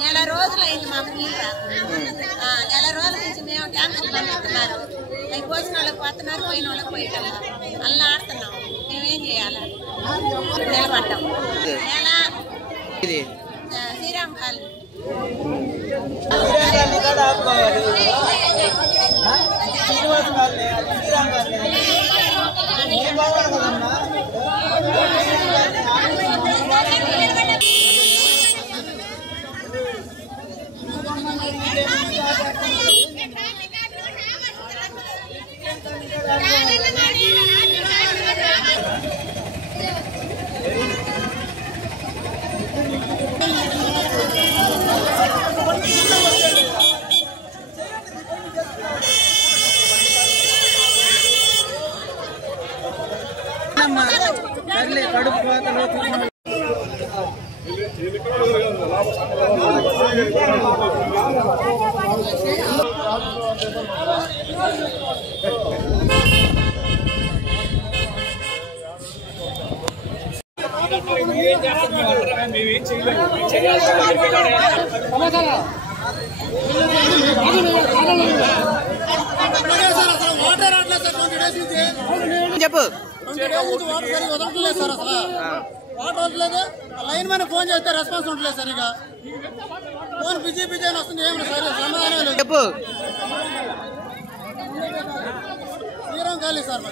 నెల రోజులైంది మాకు నీళ్ళు నెల రోజుల నుంచి మేము ట్యాంక్స్ పంపిస్తున్నారు అవి పోసిన వాళ్ళకి పోతున్నారు పోయిన వాళ్ళకి పోయటం అలా ఆడుతున్నాం మేమేం చేయాలి నిలబడ్డాం నెల శ్రీరామ్ కాలనీ చెప్పు లైన్ మ్యాన్ ఫోన్ చేస్తే రెస్పాన్స్ ఉండలేదు సార్ ఇక ఫోన్ బిజీ అని వస్తుంది ఏమి సార్ సమాధానం లేదు చెప్పు శ్రీరామ్ కాలనీ సార్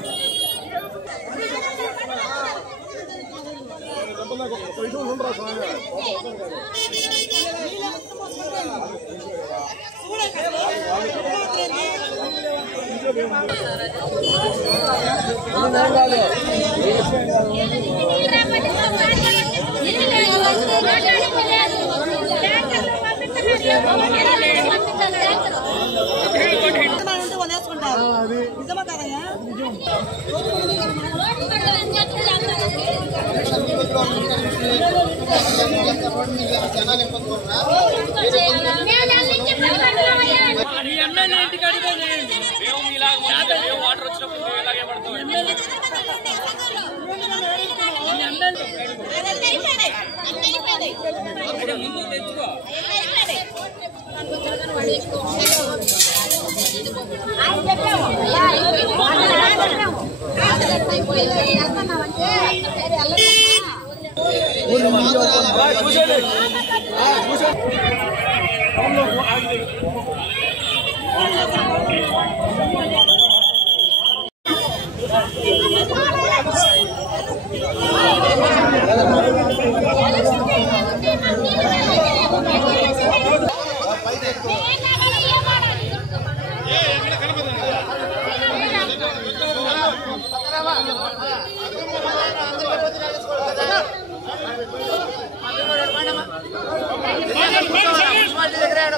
నిజమా కదయ్యా వాటర్ వచ్చినప్పుడు ఇలాగే పడతాం తెచ్చుకో మాట్లాడు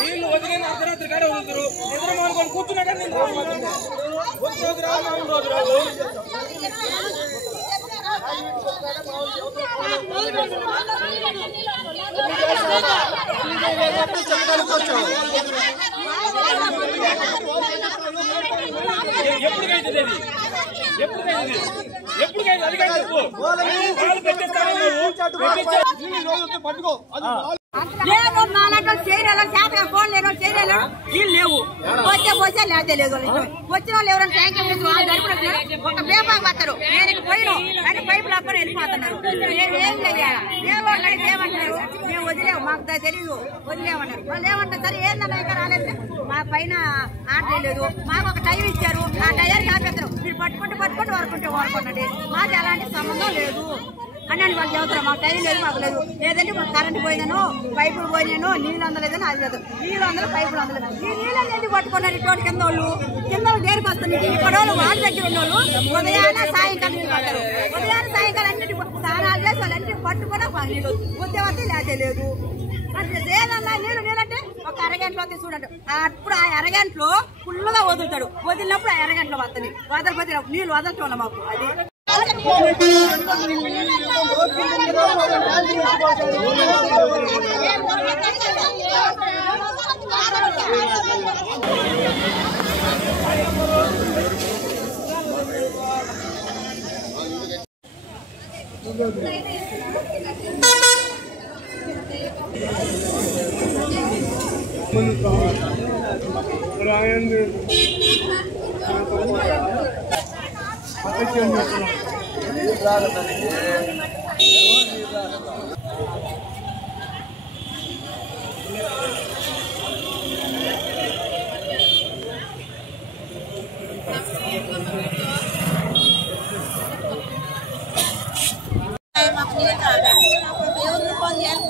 నీళ్ళు వదిలిన అర్ధరాత్రి కాడ వదులుతారు నిద్ర మానుకొని కూర్చున్నా కానీ నేను రోజు రాదు రోజు రాదు ఎప్పుడుకైతుంది అది కానీ చెప్పు వాళ్ళు పెట్టేస్తారు పట్టుకో లేదు నాలుగు చేయలేదు చేతగా ఫోన్ లేదు చేయలేదు నీళ్ళు లేవు పోతే లేదే లేదు వచ్చిన వాళ్ళు ఎవరైనా ట్యాంక్ ఒక పేపర్ పడతారు నేను పోయిన అంటే పైపులు అప్పుడు వెళ్ళిపోతున్నారు ఏం చెయ్యాలి ఏమంటారు మేము వదిలేము మాకు తెలియదు వదిలేమన్నారు వాళ్ళు ఏమంటారు సరే ఏందన్నా ఇంకా రాలేదు మా పైన ఆర్డర్ లేదు మాకు ఒక టైం ఇచ్చారు ఆ టైంకి ఆపేస్తారు మీరు పట్టుకుంటే వరకుంటే మాకు ఎలాంటి సంబంధం లేదు అని వాళ్ళు చెబుతారు మాకు టైం లేదు మాకు లేదు లేదంటే మాకు కరెంట్ పోయినాను పైపులు పోయినాను నీళ్ళు అందలేదని అది లేదు నీళ్ళు అందరూ పైపులు అందలేదు ఈ నీళ్ళని ఎందుకు పట్టుకున్నారు ఇటువంటి కింద వాళ్ళు దేనికి వస్తుంది ఇక్కడ వాళ్ళు వాళ్ళ దగ్గర ఉన్న వాళ్ళు ఉదయాన్నే సాయంకాలం నీళ్ళు పడతారు ఉదయాన్నే సాయంకాలం అన్నిటి స్నానాలు చేసి వాళ్ళంటిని పట్టుకున్నా నీళ్ళు ఉద్యమతే లేదే లేదు లేదన్నా నీళ్ళంటే ఒక అరగంటలో చూడండి అప్పుడు ఆ అరగంటలో ఫుల్గా వదులుతాడు వదిలినప్పుడు ఆ అరగంటలో వస్తుంది వదలపోతే నీళ్ళు వదలటం మాకు అది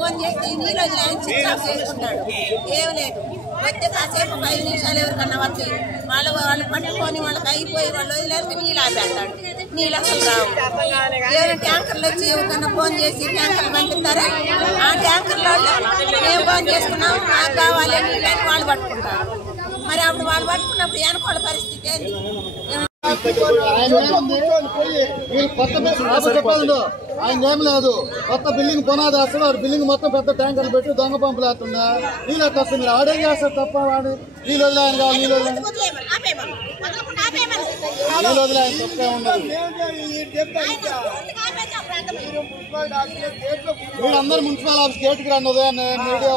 ఫోన్ చేస్తే నీళ్ళు చేసుకుంటాడు ఏం లేదు వచ్చే కాసేపు 5 నిమిషాలు ఎవరికన్నా వస్తాయి వాళ్ళు పట్టుకొని వాళ్ళకి అయిపోయి వాళ్ళు వదిలేస్తే నీళ్ళు ఆపేస్తాడు నీళ్ళు అసలు రావు ఎవరైనా ట్యాంకర్లు వచ్చి ఎవరికన్నా ఫోన్ చేసి ట్యాంకర్లు పంపిస్తారా ఆ ట్యాంకర్లో మేము ఫోన్ చేసుకున్నాం మాకు కావాలి నీళ్ళు వాళ్ళు పట్టుకుంటారు మరి అప్పుడు వాళ్ళు పట్టుకున్నప్పుడు వెనకోళ్ళ పరిస్థితి ఏంది ఆయన ఏం లేదు కొత్త బిల్డింగ్ పునాది వేస్తాడు వాడు బిల్డింగ్ మొత్తం పెద్ద ట్యాంకర్లు పెట్టి దొంగ పంపులు వేస్తున్నా నీళ్ళు వస్తుంది మీరు ఆడే చేస్తారు తప్ప వాడు నీళ్ళు వదిలేయని కాదు నీళ్ళు వదిలేయని తప్పే ఉండదు మీరు అందరు మున్సిపల్ ఆఫీస్ గేట్కి రండి ఉదయాన్నే మీడియా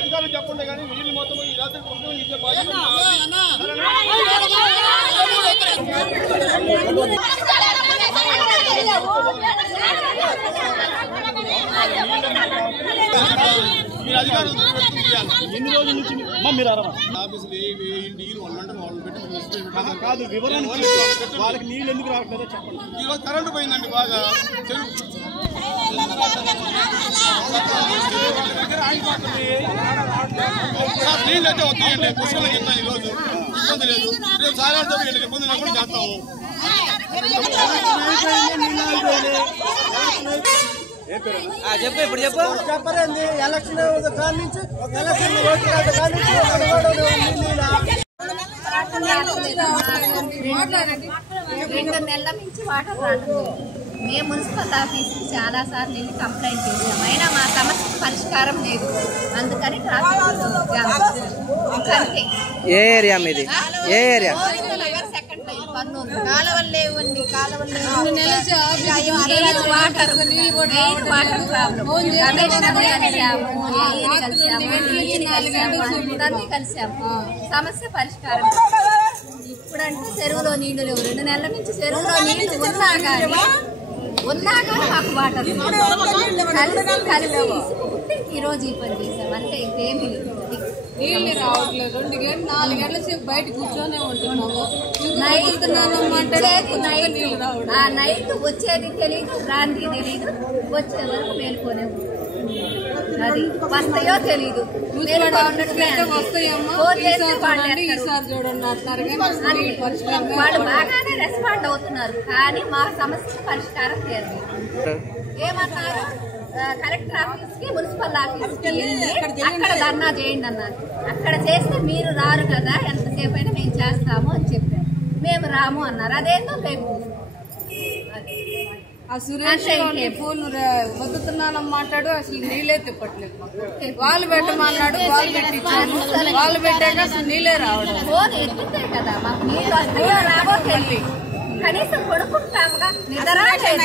అధికారులు చెప్పండి కానీ నీళ్ళు మొత్తం ఈ రాత్రి మీరు అధికారులు ఎన్ని రోజుల నుంచి మీరు ఆఫీసులు నీళ్ళు వాళ్ళు పెట్టి కాదు వివరాన్ని వాళ్ళకి నీళ్ళు ఎందుకు రావట్లేదో చెప్పండి. ఈరోజు కరెంటు పోయిందండి బాగా దగ్గర ఆగిపోతుంది నీళ్ళు అయితే వస్తాయండి పుష్కలం చెప్తాను ఈరోజు ఇబ్బంది లేదు రేపు సాయంత్రం వీళ్ళకి ఇబ్బంది లేకుండా చేస్తాము. చెప్పు ఇప్పుడు చెప్పు చెప్పరండి ఎలక్షన్ కాడి నుంచి ఎలక్షన్ 2 నెలల నుంచి వాటర్ రావట్లేదు. మేము మున్సిపల్ ఆఫీస్కి చాలాసార్లు వెళ్ళి కంప్లైంట్ చేసాం, అయినా మా సమస్యకు పరిష్కారం లేదు. అందుకని ట్రాఫిక్ అంతే. ఏ ఏరియా మీది? ఏ ఏరియా? Second line Kurnool. కాలువలు లేవండి, కాలువలు వాటర్ ప్రాబ్లం. కలిసాము, అందరినీ కలిసాము, సమస్య పరిష్కారం ఇప్పుడంటే చెరువులో నీళ్లు లేవు. 2 నెలల నుంచి చెరువులో నీళ్లు ఉన్నాక మాకు వాటర్ కలిసి ఈ రోజు ఈ పని చేసాం అంటే ఇంకేమీ నీళ్ళు రావట్లేదు. 2 గంటలు 4 గంటల సేపు బయట కూర్చొనే ఉంటున్నాము. నైట్ వచ్చేది తెలీదు, రాంది తెలీదు, వచ్చే వరకు మేలుకోనే అది వస్తాయో తెలీదు. వాళ్ళు బాగానే రెస్పాండ్ అవుతున్నారు కానీ మా సమస్య పరిష్కారం లేదు. ఏమన్నారు, కలెక్టర్ ఆఫీస్ కి మున్సిపల్ ఆఫీస్ కి అక్కడ ధర్నా చేయండి అన్నారు. అక్కడ చేస్తే మీరు రారు కదా, ఎంతసేపు అయినా మేము చేస్తాము అని చెప్పారు. మేము రాము అన్నారు. అదేందో రేపు ఆ సురేష్ ఫోన్ వద్దుతున్నానమ్మాటాడు. అసలు నీళ్ళే తిప్పట్లేదు. వాళ్ళు పెట్టమన్నాడు, వాళ్ళు పెట్టించాము. వాళ్ళు పెట్టాక అసలు నీళ్ళే రావడం. ఫోన్ ఎత్తుతాయి కదా, మాకు నీళ్ళు వస్తాయో రావో తెలియదు. కనీసం కొడుకుంటాముగా నిద్ర